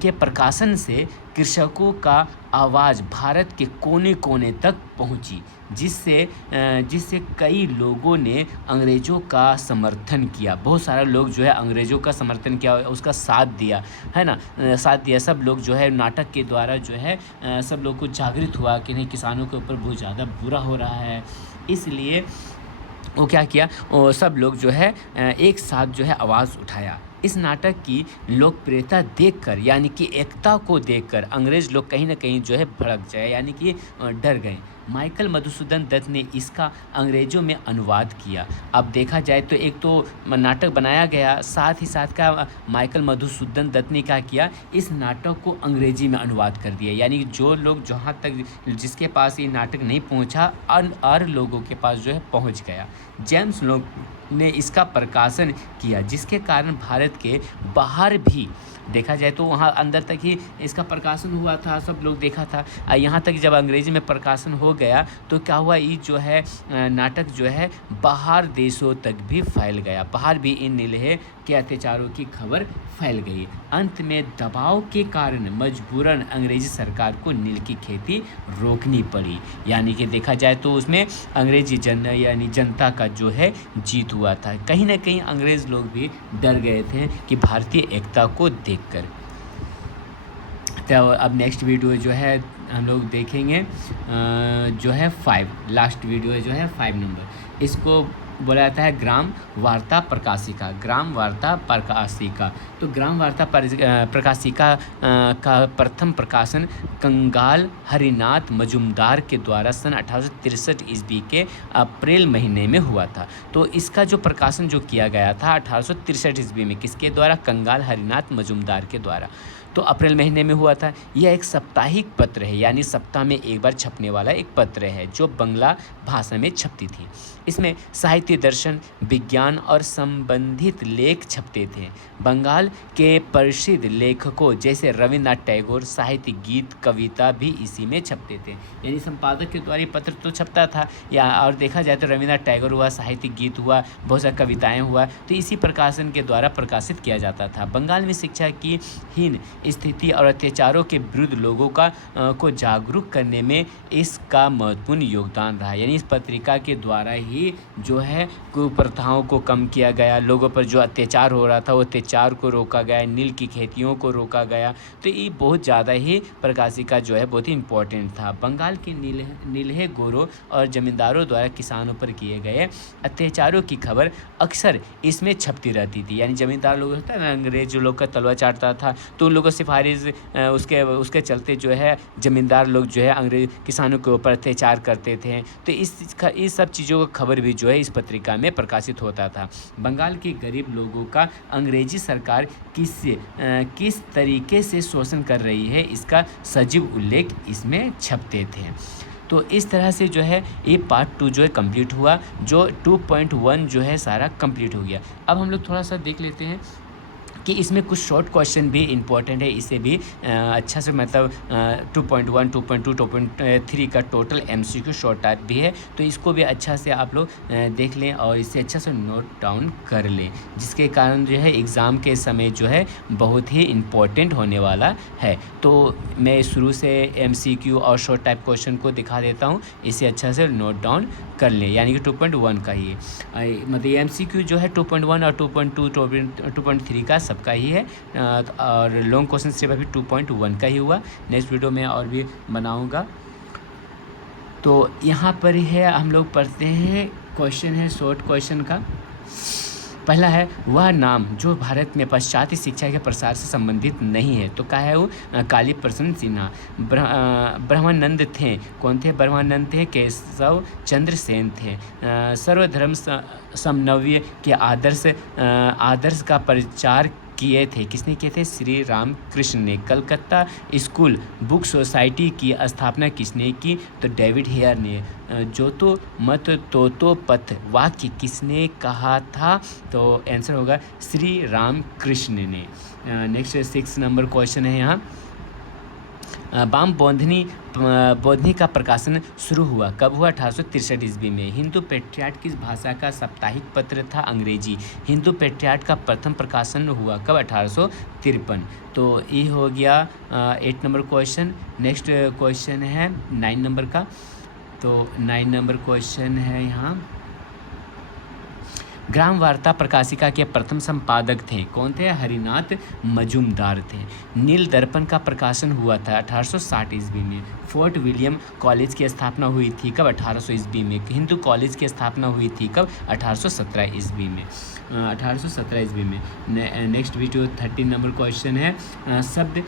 के प्रकाशन से कृषकों का आवाज़ भारत के कोने कोने तक पहुंची, जिससे कई लोगों ने अंग्रेज़ों का समर्थन किया। बहुत सारे लोग जो है अंग्रेज़ों का समर्थन किया, उसका साथ दिया, है ना, साथ दिया। सब लोग जो है नाटक के द्वारा जो है सब लोग को जागृत हुआ कि नहीं, किसानों के ऊपर बहुत ज़्यादा बुरा हो रहा है। इसलिए वो क्या किया, सब लोग जो है एक साथ जो है आवाज़ उठाया। इस नाटक की लोकप्रियता देखकर, यानी कि एकता को देखकर अंग्रेज़ लोग कहीं ना कहीं जो है भड़क जाए, यानी कि डर गए। माइकल मधुसूदन दत्त ने इसका अंग्रेज़ों में अनुवाद किया। अब देखा जाए तो एक तो नाटक बनाया गया, साथ ही साथ का माइकल मधुसूदन दत्त ने क्या किया, इस नाटक को अंग्रेज़ी में अनुवाद कर दिया। यानी जो लोग जहाँ तक जिसके पास ये नाटक नहीं पहुँचा, और लोगों के पास जो है पहुँच गया। जेम्स लोग ने इसका प्रकाशन किया, जिसके कारण भारत के बाहर भी देखा जाए तो वहाँ अंदर तक ही इसका प्रकाशन हुआ था, सब लोग देखा था। यहाँ तक जब अंग्रेज़ी में प्रकाशन हो गया तो क्या हुआ, ये जो है नाटक जो है बाहर देशों तक भी फैल गया, बाहर भी इन नील्हे के अत्याचारों की खबर फैल गई। अंत में दबाव के कारण मजबूरन अंग्रेज़ी सरकार को नील की खेती रोकनी पड़ी। यानी कि देखा जाए तो उसमें अंग्रेज़ी यानी जनता का जो है जीत हुआ था। कहीं ना कहीं अंग्रेज़ लोग भी डर गए थे कि भारतीय एकता को देखकर। तो अब नेक्स्ट वीडियो जो है हम लोग देखेंगे जो है 5, लास्ट वीडियो जो है 5 नंबर। इसको बोला जाता है ग्राम वार्ता प्रकाशिका। ग्राम वार्ता प्रकाशिका, तो ग्राम वार्ता प्रकाशिका का प्रथम प्रकाशन कंगाल हरिनाथ मजुमदार के द्वारा सन 1863 ईस्वी के अप्रैल महीने में हुआ था। तो इसका जो प्रकाशन जो किया गया था 1863 ईस्वी में, किसके द्वारा, कंगाल हरिनाथ मजुमदार के द्वारा, तो अप्रैल महीने में हुआ था। यह एक साप्ताहिक पत्र है, यानी सप्ताह में एक बार छपने वाला एक पत्र है, जो बंगला भाषा में छपती थी। इसमें साहित्य, दर्शन, विज्ञान और संबंधित लेख छपते थे। बंगाल के प्रसिद्ध लेखकों जैसे रविन्द्रनाथ टैगोर, साहित्य, गीत, कविता भी इसी में छपते थे। यानी संपादक के द्वारा पत्र तो छपता था, या और देखा जाए तो रविन्द्रनाथ टैगोर हुआ, साहित्य, गीत हुआ, बहुत सारी कविताएँ हुआ, तो इसी प्रकाशन के द्वारा प्रकाशित किया जाता था। बंगाल में शिक्षा की हीन स्थिति और अत्याचारों के विरुद्ध लोगों को जागरूक करने में इसका महत्वपूर्ण योगदान रहा। यानी इस पत्रिका के द्वारा ही जो है कुप्रथाओं को कम किया गया, लोगों पर जो अत्याचार हो रहा था वो अत्याचार को रोका गया, नील की खेतियों को रोका गया। तो ये बहुत ज़्यादा ही प्रकाशिका जो है बहुत ही इम्पोर्टेंट था। बंगाल के नील्हे गोरों और जमींदारों द्वारा किसानों पर किए गए अत्याचारों की खबर अक्सर इसमें छपती रहती थी। यानी जमींदार लोग होता है ना, अंग्रेज जो लोग का तलवा चाटता था, तो उन लोगों को सिफारिश उसके चलते जो है जमींदार लोग जो है अंग्रेज किसानों के ऊपर अत्याचार करते थे। तो इस सब चीज़ों का खबर भी जो है इस पत्रिका में प्रकाशित होता था। बंगाल के गरीब लोगों का अंग्रेजी सरकार किस तरीके से शोषण कर रही है, इसका सजीव उल्लेख इसमें छपते थे। तो इस तरह से जो है ये पार्ट 2 जो है कंप्लीट हुआ, जो 2.1 जो है सारा कंप्लीट हो गया। अब हम लोग थोड़ा सा देख लेते हैं कि इसमें कुछ शॉर्ट क्वेश्चन भी इम्पोर्टेंट है, इसे भी अच्छा से मतलब 2.1, 2.2, 2.3 का टोटल MCQ शॉर्ट टाइप भी है, तो इसको भी अच्छा से आप लोग देख लें और इसे अच्छा से नोट डाउन कर लें, जिसके कारण जो है एग्ज़ाम के समय जो है बहुत ही इम्पोर्टेंट होने वाला है। तो मैं शुरू से MCQ और शॉर्ट टाइप क्वेश्चन को दिखा देता हूँ, इसे अच्छा से नोट डाउन कर लें, यानी कि 2.1 का ही मतलब MCQ जो है 2.1 और 2.2, 2.3 का सबका ही है, और लॉन्ग क्वेश्चन सिर्फ अभी 2.1 का ही हुआ। नेक्स्ट वीडियो में और भी बनाऊंगा। तो यहाँ पर है हम लोग पढ़ते हैं, क्वेश्चन है शॉर्ट क्वेश्चन का। पहला है, वह नाम जो भारत में पाश्चात्य शिक्षा के प्रसार से संबंधित नहीं है, तो क्या है वो? काली प्रसन्न सिन्हा। ब्रह्मानंद थे, कौन थे? ब्रह्मानंद थे, केशव चंद्र सेन थे। सर्वधर्म समन्वय के आदर्श का प्रचार किए थे, किसने किए थे? श्री राम कृष्ण ने। कलकत्ता स्कूल बुक सोसाइटी की स्थापना किसने की? तो डेविड हेयर ने। जो तो मत तो पथ वाक्य किसने कहा था? तो आंसर होगा श्री राम कृष्ण ने। नेक्स्ट 6 नंबर क्वेश्चन है यहाँ, वाम बोधनी का प्रकाशन शुरू हुआ कब हुआ? 1863 ईस्वी में। हिंदू पेट्रियाट किस भाषा का साप्ताहिक पत्र था? अंग्रेजी। हिंदू पेट्रियाट का प्रथम प्रकाशन हुआ कब? 1853। तो ये हो गया 8 नंबर क्वेश्चन। नेक्स्ट क्वेश्चन है 9 नंबर का। तो 9 नंबर क्वेश्चन है यहाँ, ग्राम वार्ता प्रकाशिका के प्रथम संपादक थे, कौन थे? हरिनाथ मजूमदार थे। नील दर्पण का प्रकाशन हुआ था 1860 ईस्वी में। फोर्ट विलियम कॉलेज की स्थापना हुई थी कब? 1800 ईस्वी में। हिंदू कॉलेज की स्थापना हुई थी कब? 1817 ईस्वी में। 1817 ईस्वी में। नेक्स्ट वीडियो 13 नंबर क्वेश्चन है, शब्द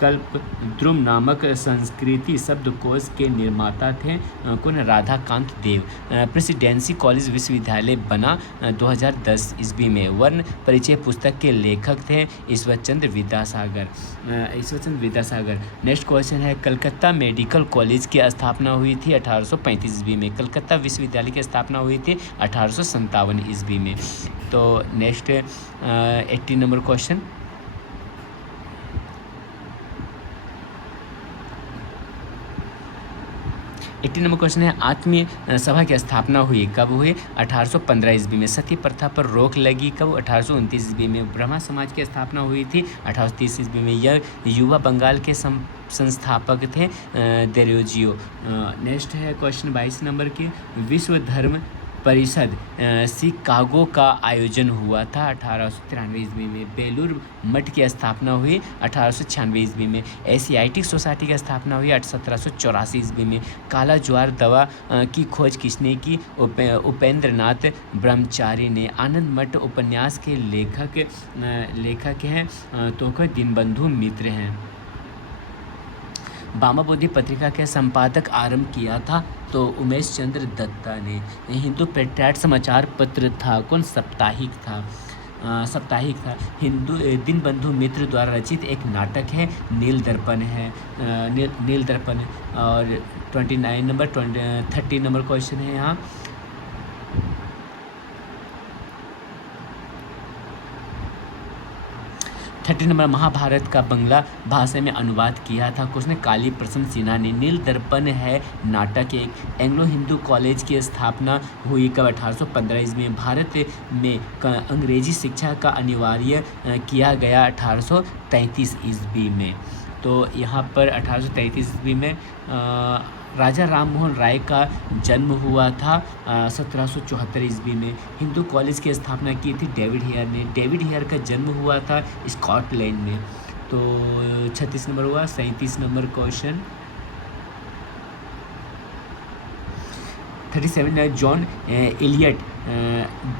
कल्पद्रुम नामक संस्कृति शब्दकोश के निर्माता थे, कौन? राधाकांत देव। प्रेसिडेंसी कॉलेज विश्वविद्यालय बना 2010 ईस्वी में। वर्ण परिचय पुस्तक के लेखक थे ईश्वरचंद्र विद्यासागर। नेक्स्ट क्वेश्चन है, कलकत्ता मेडिकल कॉलेज की स्थापना हुई थी 1835 ईस्वी में। कलकत्ता विश्वविद्यालय की स्थापना हुई थी 1857 ईस्वी में। तो नेक्स्ट 80 नंबर क्वेश्चन, है, आत्मीय सभा की स्थापना हुई कब हुई? 1815 ईस्वी में। सती प्रथा पर रोक लगी कब? 1829 ईस्वी में। ब्रह्मा समाज की स्थापना हुई थी 1830 ईस्वी में। यह युवा बंगाल के संस्थापक थे देरोजियो। नेक्स्ट है क्वेश्चन 22 नंबर की, विश्व धर्म परिषद शिकागो का आयोजन हुआ था 1893 ईस्वी में। बेलूर मठ की स्थापना हुई 1896 ईस्वी में। एशियाटिक सोसाइटी की स्थापना हुई 1784 ईस्वी में। काला ज्वार दवा की खोज किसने की? उपेंद्र नाथ ब्रह्मचारी ने। आनंद मठ उपन्यास के लेखक हैं तो दीनबंधु मित्र हैं। वामा बोधि पत्रिका के संपादक आरंभ किया था तो उमेश चंद्र दत्ता ने। हिंदू पेट्रियाट समाचार पत्र था, कौन? साप्ताहिक था। हिंदू दीनबंधु मित्र द्वारा रचित एक नाटक है नील दर्पण है। नील दर्पण। और 30 नंबर क्वेश्चन है यहाँ, 30 नंबर, महाभारत का बंगला भाषा में अनुवाद किया था किसने? काली प्रसन्न सिन्हा ने। नील दर्पण है नाटक एक। एंग्लो हिंदू कॉलेज की स्थापना हुई कब? 1815 ईस्वी में। भारत में अंग्रेजी शिक्षा का अनिवार्य किया गया 1833 ईस्वी में। तो यहाँ पर 1833 ईस्वी में राजा राममोहन राय का जन्म हुआ था 1774 ईस्वी में। हिंदू कॉलेज की स्थापना की थी डेविड हेयर ने। डेविड हेयर का जन्म हुआ था स्कॉटलैंड में। तो 36 नंबर हुआ। 37 number question, 37 John Elliot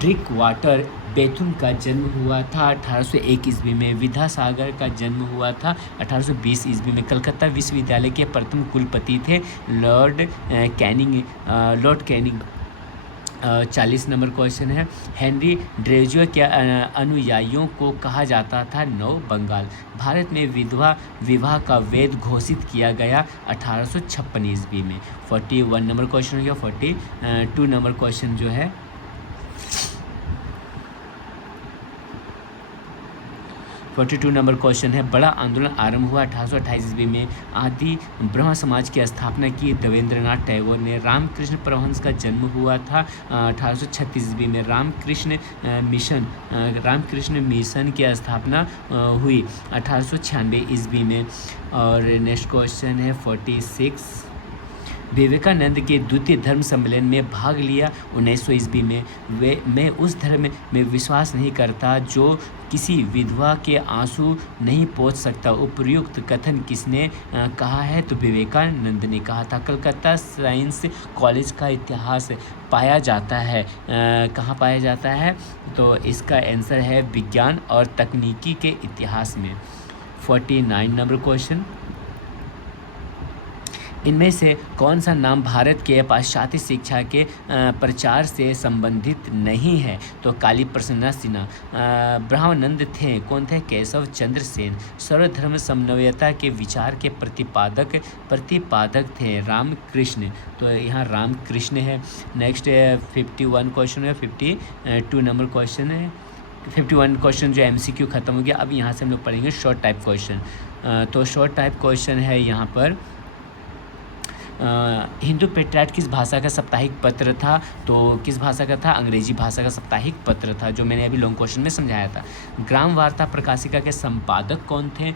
Drinkwater Bethune का जन्म हुआ था 1801 ईस्वी में। विद्यासागर का जन्म हुआ था 1820 ईस्वी में। कलकत्ता विश्वविद्यालय के प्रथम कुलपति थे लॉर्ड कैनिंग। 40 नंबर क्वेश्चन है, हेनरी ड्रेजुए के अनुयायियों को कहा जाता था नव बंगाल। भारत में विधवा विवाह का वैध घोषित किया गया 1856 ईस्वी में। 41 नंबर क्वेश्चन हो गया। 42 नंबर क्वेश्चन जो है, 42 नंबर क्वेश्चन है, बड़ा आंदोलन आरंभ हुआ 1828 ईस्वी में। आदि ब्रह्म समाज की स्थापना की देवेंद्रनाथ टैगोर ने। रामकृष्ण परमहंस का जन्म हुआ था 1836 ईस्वी में। रामकृष्ण मिशन की स्थापना हुई 1896 ईस्वी में। और नेक्स्ट क्वेश्चन है 46, विवेकानंद के द्वितीय धर्म सम्मेलन में भाग लिया 1900 ईस्वी में। मैं उस धर्म में विश्वास नहीं करता जो किसी विधवा के आंसू नहीं पोंछ सकता। उपयुक्त कथन किसने कहा है? तो विवेकानंद ने कहा था। कलकत्ता साइंस कॉलेज का इतिहास पाया जाता है कहाँ पाया जाता है? तो इसका आंसर है विज्ञान और तकनीकी के इतिहास में। 49 नंबर क्वेश्चन, इनमें से कौन सा नाम भारत के पाश्चात्य शिक्षा के प्रचार से संबंधित नहीं है? तो काली प्रसन्ना सिन्हा। ब्रह्मानंद थे, कौन थे? केशव चंद्र सेन। सर्वधर्म समन्वयता के विचार के प्रतिपादक थे रामकृष्ण, तो यहाँ रामकृष्ण है। नेक्स्ट 51 क्वेश्चन है, 52 नंबर क्वेश्चन है। 51 क्वेश्चन जो MCQ खत्म हो गया। अब यहाँ से हम लोग पढ़ेंगे शॉर्ट टाइप क्वेश्चन। तो शॉर्ट टाइप क्वेश्चन है यहाँ पर, हिंदू पेट्रियाट किस भाषा का साप्ताहिक पत्र था? तो किस भाषा का था? अंग्रेजी भाषा का साप्ताहिक पत्र था, जो मैंने अभी लॉन्ग क्वेश्चन में समझाया था। ग्राम वार्ता प्रकाशिका के संपादक कौन थे?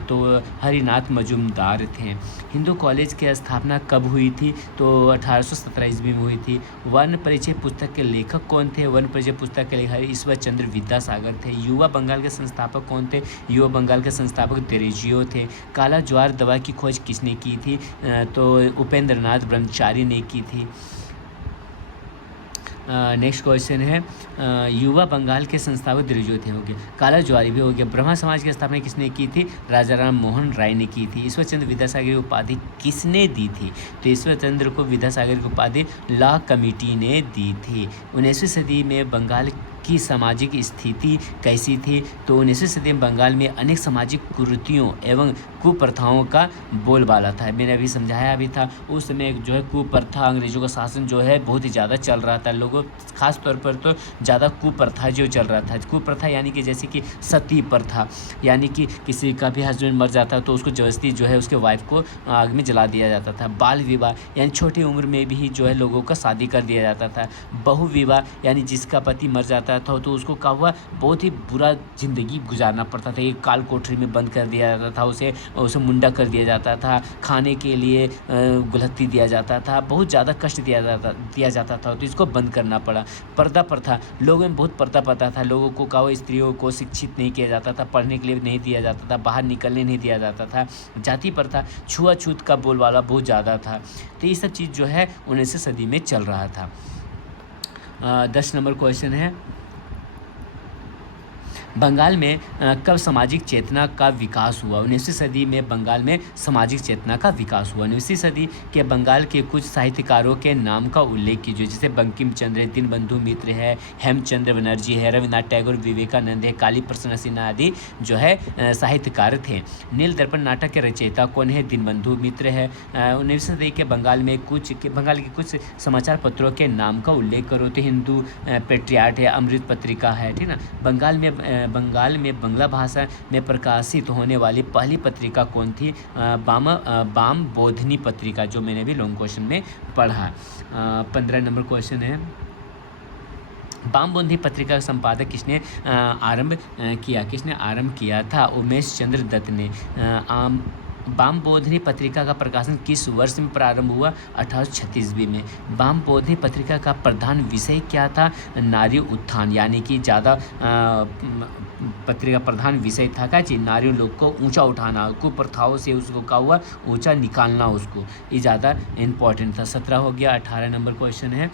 तो हरिनाथ मजूमदार थे। हिंदू कॉलेज की स्थापना कब हुई थी? तो 1817 ईस्वी में हुई थी। वर्ण परिचय पुस्तक के लेखक कौन थे? वर्ण परिचय पुस्तक के लेखक ईश्वर चंद्र विद्यासागर थे। युवा बंगाल के संस्थापक कौन थे? युवा बंगाल के संस्थापक देरेजियो थे। काला ज्वार दवा की खोज किसने की थी? तो उपेंद्रनाथ ब्रह्मचारी ने की थी। नेक्स्ट क्वेश्चन है, युवा बंगाल के संस्थापक देरेजियो थे, हो गया। काला ज्वारी भी हो गया। ब्रह्मा समाज की स्थापना किसने की थी? राजा राम मोहन राय ने की थी। ईश्वर चंद्र विद्यासागर की उपाधि किसने दी थी? तो ईश्वर चंद्र को विद्यासागर की उपाधि लॉ कमेटी ने दी थी। 19वीं सदी में बंगाल की सामाजिक स्थिति कैसी थी? तो 19वीं सदी में बंगाल में अनेक सामाजिक कुरीतियों एवं कुप्रथाओं का बोलबाला था। मैंने अभी समझाया भी था, उस समय जो है कुप्रथा, अंग्रेजों का शासन जो है बहुत ही ज़्यादा चल रहा था। लोगों खास तौर पर तो ज़्यादा कुप्रथा जो चल रहा था। कुप्रथा यानी कि जैसे कि सती प्रथा, यानी कि किसी का भी हस्बैंड मर जाता तो उसको जबरदस्ती जो है उसके वाइफ को आग में जला दिया जाता था। बाल विवाह यानी छोटी उम्र में भी जो है लोगों का शादी कर दिया जाता था। बहु विवाह यानी जिसका पति मर जाता था तो उसको क्या हुआ, बहुत ही बुरा ज़िंदगी गुजारना पड़ता था। एक काल कोठरी में बंद कर दिया जाता था, उसे मुंडा कर दिया जाता था, खाने के लिए गुलहत्ती दिया जाता था, बहुत ज़्यादा कष्ट दिया जाता था, तो इसको बंद करना पड़ा। पर्दा प्रथा, लोगों में बहुत पर्दा प्रथा था। लोगों को क्या, स्त्रियों को शिक्षित नहीं किया जाता था, पढ़ने के लिए नहीं दिया जाता था, बाहर निकलने नहीं दिया जाता था। जाति प्रथा, छुआछूत का बोलबाला बहुत ज़्यादा था। तो ये सब चीज़ जो है 19वीं सदी में चल रहा था। 10 नंबर क्वेश्चन है, बंगाल में कब सामाजिक चेतना का विकास हुआ? 19वीं सदी में बंगाल में सामाजिक चेतना का विकास हुआ। 19वीं सदी के बंगाल के कुछ साहित्यकारों के नाम का उल्लेख कीजिए, जैसे बंकिम चंद्र, दीनबंधु मित्र है, हेमचंद्र बनर्जी है, रविन्द्रनाथ टैगोर, विवेकानंद है, काली प्रसन्न सिन्हा आदि जो है साहित्यकार थे। नील दर्पण नाटक के रचयिता कौन है? दीनबंधु मित्र है। 19वीं सदी के बंगाल के कुछ समाचार पत्रों के नाम का उल्लेख करो, तो हिंदू पेट्रियाट है, अमृत पत्रिका है, ठीक ना। बंगाल में बंगला भाषा में प्रकाशित होने वाली पहली पत्रिका कौन थी? बाम बोधनी पत्रिका, जो मैंने भी लॉन्ग क्वेश्चन में पढ़ा। 15 नंबर क्वेश्चन है, बाम बोधनी पत्रिका का संपादक किसने आरंभ किया था? उमेश चंद्र दत्त ने। बाम बोधनी पत्रिका का प्रकाशन किस वर्ष में प्रारंभ हुआ? 1836 ईस्वी में। बाम बोधनी पत्रिका का प्रधान विषय क्या था? नारी उत्थान, यानी कि ज़्यादा पत्रिका प्रधान विषय था क्या चीज़? नारियों लोग को ऊंचा उठाना, कुप्रथाओं से उसको क्या हुआ, ऊंचा निकालना उसको, ये ज़्यादा इम्पोर्टेंट था। 17 हो गया। 18 नंबर क्वेश्चन है,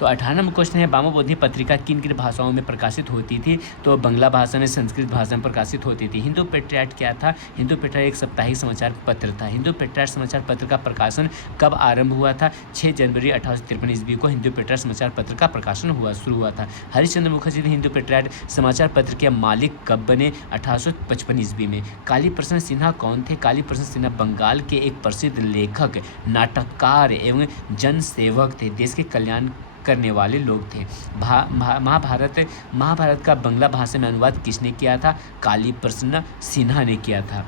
तो 18 नंबर क्वेश्चन है, बाम बोधनी पत्रिका किन किन भाषाओं में प्रकाशित होती थी? तो बंगला भाषा में, संस्कृत भाषा में प्रकाशित होती थी। हिंदू पेट्रियाट क्या था? हिंदू पेट्रियाट एक साप्ताहिक समाचार पत्र था। हिंदू पेट्रियाट समाचार पत्र का प्रकाशन कब आरंभ हुआ था? 6 जनवरी 1853 ईस्वी को हिंदू पेट्रियाट समाचार पत्र का प्रकाशन शुरू हुआ था। हरिश्चंद्र मुखर्जी हिंदू पेट्रियाट समाचार पत्र के मालिक कब बने? 1855 ईस्वी में। काली प्रसन्न सिन्हा कौन थे? काली प्रसन्न सिन्हा बंगाल के एक प्रसिद्ध लेखक, नाटककार एवं जनसेवक थे। देश के कल्याण करने वाले लोग थे। महाभारत का बंगला भाषा में अनुवाद किसने किया था? काली प्रसन्न सिन्हा ने किया था।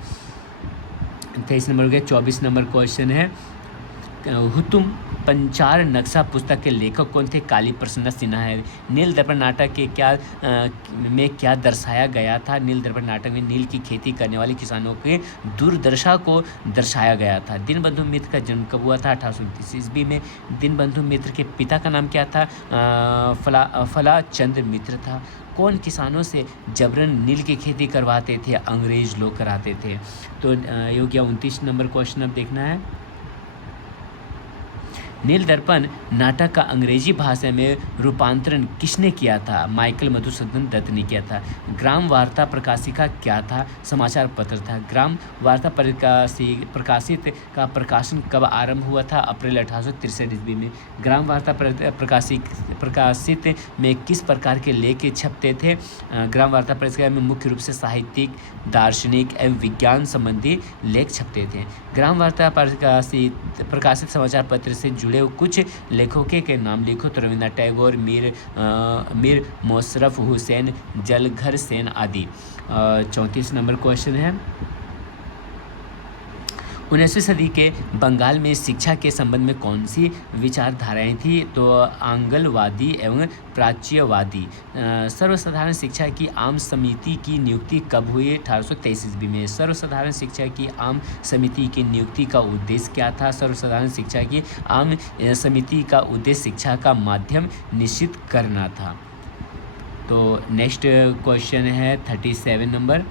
23 नंबर हो गया। 24 नंबर क्वेश्चन है, हुतुम पंचार नक्शा पुस्तक के लेखक कौन थे? काली प्रसन्न सिन्हा है। नील दर्पण नाटक के क्या दर्शाया गया था? नील दर्पण नाटक में नील की खेती करने वाले किसानों के दुर्दशा को दर्शाया गया था। दीनबंधु मित्र का जन्म कब हुआ था? 1829 ईस्वी में। दीनबंधु मित्र के पिता का नाम क्या था? फलाचंद मित्र था। कौन किसानों से जबरन नील की खेती करवाते थे? अंग्रेज लोग कराते थे। तो ये हो गया 29 नंबर क्वेश्चन। अब देखना है, नील दर्पण नाटक का अंग्रेजी भाषा में रूपांतरण किसने किया था? माइकल मधुसूदन दत्त ने किया था। ग्राम वार्ता प्रकाशिका क्या था? समाचार पत्र था। ग्राम वार्ता प्रकाशित का प्रकाशन कब आरंभ हुआ था? अप्रैल 1863 ईस्वी में। ग्राम वार्ता प्रकाशित में किस प्रकार के लेख छपते थे? ग्राम वार्ता प्रकाशिका में मुख्य रूप से साहित्यिक, दार्शनिक एवं विज्ञान संबंधी लेख छपते थे। ग्राम वार्ता प्रकाशित समाचार पत्र से जुड़े कुछ लेखकों के नाम लिखो तो रविन्द्रनाथ टैगोर, मीर मोशर्रफ हुसैन, जलघर सेन आदि। 34 नंबर क्वेश्चन है, 19वीं सदी के बंगाल में शिक्षा के संबंध में कौन सी विचारधाराएं थी? तो आंगलवादी एवं प्राच्यवादी। सर्वसाधारण शिक्षा की आम समिति की नियुक्ति कब हुई? 1823 ईस्वी में। सर्वसाधारण शिक्षा की आम समिति की नियुक्ति का उद्देश्य क्या था? सर्वसाधारण शिक्षा की आम समिति का उद्देश्य शिक्षा का माध्यम निश्चित करना था। तो नेक्स्ट क्वेश्चन है 37 नंबर।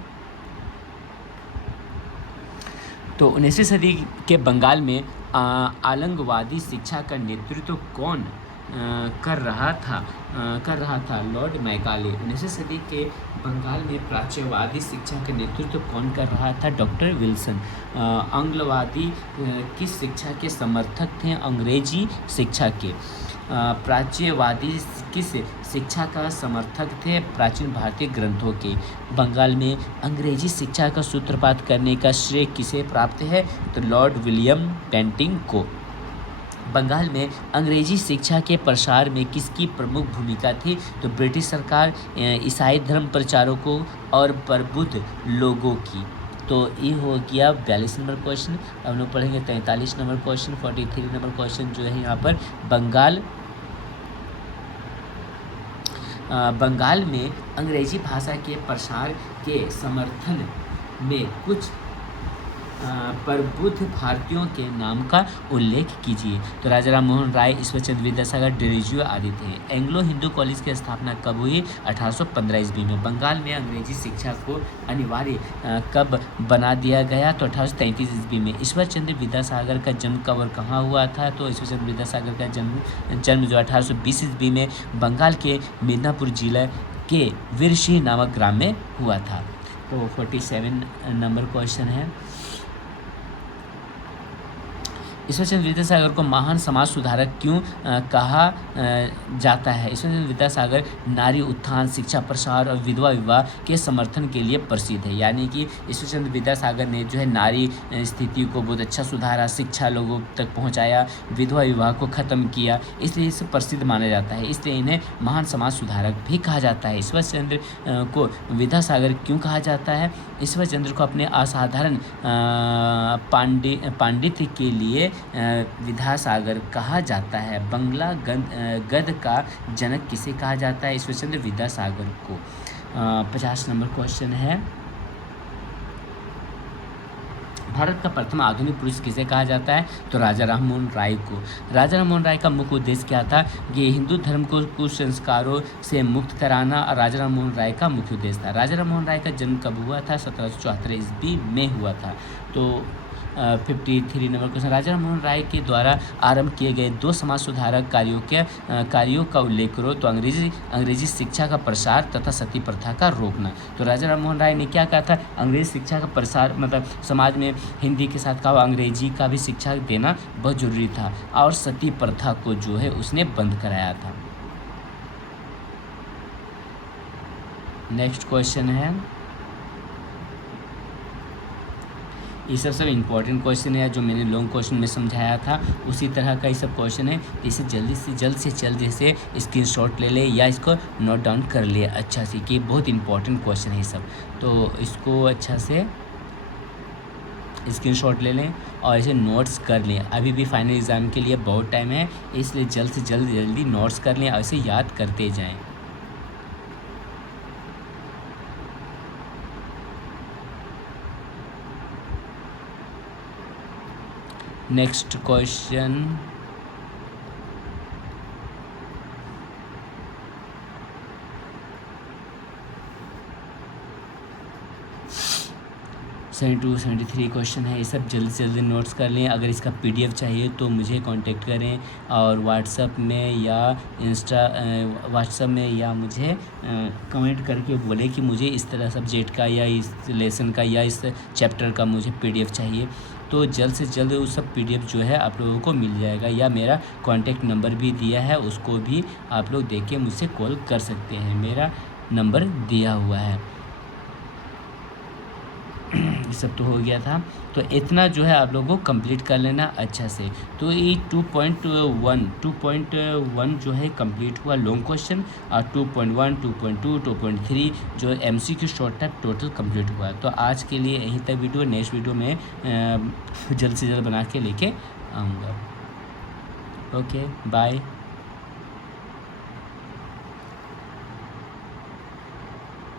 तो 19वीं सदी के बंगाल में आलंगवादी शिक्षा का नेतृत्व कौन कर रहा था? Lord Macaulay. 19वीं सदी के बंगाल में प्राच्यवादी शिक्षा का नेतृत्व कौन कर रहा था? Doctor Wilson. आंग्लवादी किस शिक्षा के समर्थक थे? अंग्रेजी शिक्षा के। प्राच्यवादी किस शिक्षा का समर्थक थे? प्राचीन भारतीय ग्रंथों के। बंगाल में अंग्रेजी शिक्षा का सूत्रपात करने का श्रेय किसे प्राप्त है? तो लॉर्ड विलियम बेंटिंग को। बंगाल में अंग्रेजी शिक्षा के प्रसार में किसकी प्रमुख भूमिका थी? तो ब्रिटिश सरकार, ईसाई धर्म प्रचारकों और प्रबुद्ध लोगों की। तो ये हो गया 42 नंबर क्वेश्चन। अब हम लोग पढ़ेंगे 43 नंबर क्वेश्चन। 43 नंबर क्वेश्चन जो है यहाँ पर, बंगाल में अंग्रेजी भाषा के प्रसार के समर्थन में कुछ प्रबुद्ध भारतीयों के नाम का उल्लेख कीजिए। तो राजा राम मोहन राय, ईश्वरचंद्र विद्यासागर, डिरेजियो आदि थे। एंग्लो हिंदू कॉलेज की स्थापना कब हुई? 1815 ईस्वी में। बंगाल में अंग्रेजी शिक्षा को अनिवार्य कब बना दिया गया? तो 1833 ईस्वी में। ईश्वरचंद्र विद्यासागर का जन्म कब और कहाँ हुआ था? तो ईश्वरचंद्र विद्यासागर का जन्म जो 1820 ईस्वी में बंगाल के मिदनापुर जिला के वीरसिंह नामक ग्राम में हुआ था। तो 47 नंबर क्वेश्चन है, ईश्वरचंद्र विद्यासागर को महान समाज सुधारक क्यों कहा जाता है? ईश्वरचंद्र विद्यासागर नारी उत्थान, शिक्षा प्रसार और विधवा विवाह के समर्थन के लिए प्रसिद्ध है। यानी कि ईश्वरचंद्र विद्यासागर ने जो है नारी स्थिति को बहुत अच्छा सुधारा, शिक्षा लोगों तक पहुंचाया, विधवा विवाह को ख़त्म किया, इसलिए इसे प्रसिद्ध माना जाता है। इसलिए इन्हें महान समाज सुधारक भी कहा जाता है। ईश्वरचंद्र को विद्यासागर क्यों कहा जाता है? ईश्वरचंद्र को अपने असाधारण पांडित्य के लिए विद्यासागर कहा जाता है। बंगला गद्य का जनक किसे कहा जाता है? ईश्वरचंद्र विद्यासागर को। 50 नंबर क्वेश्चन है, भारत का प्रथम आधुनिक पुरुष किसे कहा जाता है? तो राजा राममोहन राय को। राजा राममोहन राय का मुख्य उद्देश्य क्या था? ये हिंदू धर्म को कुसंस्कारों से मुक्त कराना और राजा राममोहन राय का मुख्य उद्देश्य था। राजा राममोहन राय का जन्म कब हुआ था? 1774 ईस्वी में हुआ था। तो 53 नंबर क्वेश्चन, राजा राममोहन राय के द्वारा आरंभ किए गए 2 समाज सुधारक कार्यों का उल्लेख करो। तो अंग्रेजी शिक्षा का प्रसार तथा सती प्रथा का रोकना। तो राजा राममोहन राय ने क्या कहा था? अंग्रेजी शिक्षा का प्रसार, मतलब समाज में हिंदी के साथ कहा अंग्रेजी का भी शिक्षा देना बहुत जरूरी था, और सती प्रथा को जो है उसने बंद कराया था। नेक्स्ट क्वेश्चन है, ये सब इंपॉर्टेंट क्वेश्चन है जो मैंने लॉन्ग क्वेश्चन में समझाया था, उसी तरह का ये सब क्वेश्चन है। इसे जल्द से स्क्रीनशॉट ले ले या इसको नोट डाउन कर ले अच्छा से, कि बहुत इंपॉर्टेंट क्वेश्चन है ये सब। तो इसको अच्छा से स्क्रीनशॉट ले लें और इसे नोट्स कर लें। अभी भी फाइनल एग्ज़ाम के लिए बहुत टाइम है, इसलिए जल्द से जल्दी नोट्स कर लें और इसे याद करते जाएं। नेक्स्ट क्वेश्चन, 72-73 क्वेश्चन है। ये सब जल्दी से जल्दी नोट्स कर लें। अगर इसका पीडीएफ चाहिए तो मुझे कांटेक्ट करें और व्हाट्सएप में या मुझे कमेंट करके बोलें कि मुझे इस तरह सब्जेक्ट का या इस लेसन का या इस चैप्टर का मुझे पीडीएफ चाहिए। तो जल्द से जल्द उस सब पीडीएफ जो है आप लोगों को मिल जाएगा, या मेरा कांटेक्ट नंबर भी दिया है, उसको भी आप लोग देख के मुझसे कॉल कर सकते हैं, मेरा नंबर दिया हुआ है। ये सब तो हो गया था, तो इतना जो है आप लोगों को कंप्लीट कर लेना अच्छा से। तो ये 2.1 जो है कंप्लीट हुआ लॉन्ग क्वेश्चन, और 2.1, 2.2, 2.3 जो MCQ short type total complete हुआ। तो आज के लिए यहीं तक वीडियो, नेक्स्ट वीडियो में जल्द से जल्द बना के लेके आऊँगा। Okay, bye.